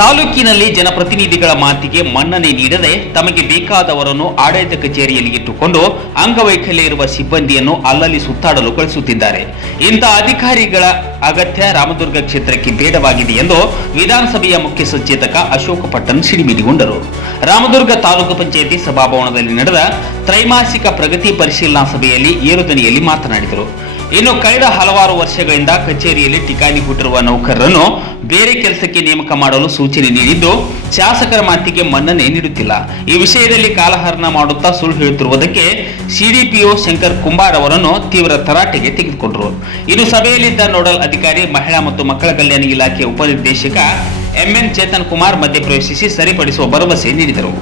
ತಾಲೂಕಿನಲ್ಲಿ ಜನಪ್ರತಿನಿಧಿಗಳ ಮಾತಿಗೆ ಮನ್ನಣೆ ನೀಡದೆ ತಮಗೆ ಬೇಕಾದವರನ್ನು ಆಡಳಿತ ಕಚೇರಿಯಲ್ಲಿ ಇಟ್ಟುಕೊಂಡು ಅಂಗವೈಕಲ್ಯ ಇರುವ ಸಿಬ್ಬಂದಿಯನ್ನು ಅಲ್ಲಲ್ಲಿ ಸುತ್ತಾಡಲು ಕಳಿಸುತ್ತಿದ್ದಾರೆ. ಇಂಥ ಅಧಿಕಾರಿಗಳ ಅಗತ್ಯ ರಾಮದುರ್ಗ ಕ್ಷೇತ್ರಕ್ಕೆ ಬೇಡವಾಗಿದೆ ಎಂದು ವಿಧಾನಸಭೆಯ ಮುಖ್ಯ ಸಚೇತಕ ಅಶೋಕ ಪಟ್ಟಣ್ ಸಿಡಿಮಿಡಿಗೊಂಡರು. ರಾಮದುರ್ಗ ತಾಲೂಕು ಪಂಚಾಯಿತಿ ಸಭಾಭವನದಲ್ಲಿ ನಡೆದ ತ್ರೈಮಾಸಿಕ ಪ್ರಗತಿ ಪರಿಶೀಲನಾ ಸಭೆಯಲ್ಲಿ ಏರುದನಿಯಲ್ಲಿ ಮಾತನಾಡಿದರು. ಇನ್ನು ಕಳೆದ ಹಲವಾರು ವರ್ಷಗಳಿಂದ ಕಚೇರಿಯಲ್ಲಿ ಠಿಕಾಣಿ ಹೂಟಿರುವ ನೌಕರರನ್ನು ಬೇರೆ ಕೆಲಸಕ್ಕೆ ನೇಮಕ ಮಾಡಲು ಸೂಚನೆ ನೀಡಿದ್ದು ಶಾಸಕರ ಮಾತಿಗೆ ಮನ್ನಣೆ ನೀಡುತ್ತಿಲ್ಲ. ಈ ವಿಷಯದಲ್ಲಿ ಕಾಲಹರಣ ಮಾಡುತ್ತಾ ಸುಳ್ಳು ಹೇಳುತ್ತಿರುವುದಕ್ಕೆ ಸಿಡಿಪಿಒ ಶಂಕರ್ ಕುಂಬಾರ್ ಅವರನ್ನು ತೀವ್ರ ತರಾಟೆಗೆ ತೆಗೆದುಕೊಂಡರು. ಇನ್ನು ಸಭೆಯಲ್ಲಿದ್ದ ನೋಡಲ್ ಅಧಿಕಾರಿ ಮಹಿಳಾ ಮತ್ತು ಮಕ್ಕಳ ಕಲ್ಯಾಣ ಇಲಾಖೆ ಉಪನಿರ್ದೇಶಕ ಎಂಎನ್ ಚೇತನ್ ಕುಮಾರ್ ಮಧ್ಯಪ್ರವೇಶಿಸಿ ಸರಿಪಡಿಸುವ ಭರವಸೆ ನೀಡಿದರು.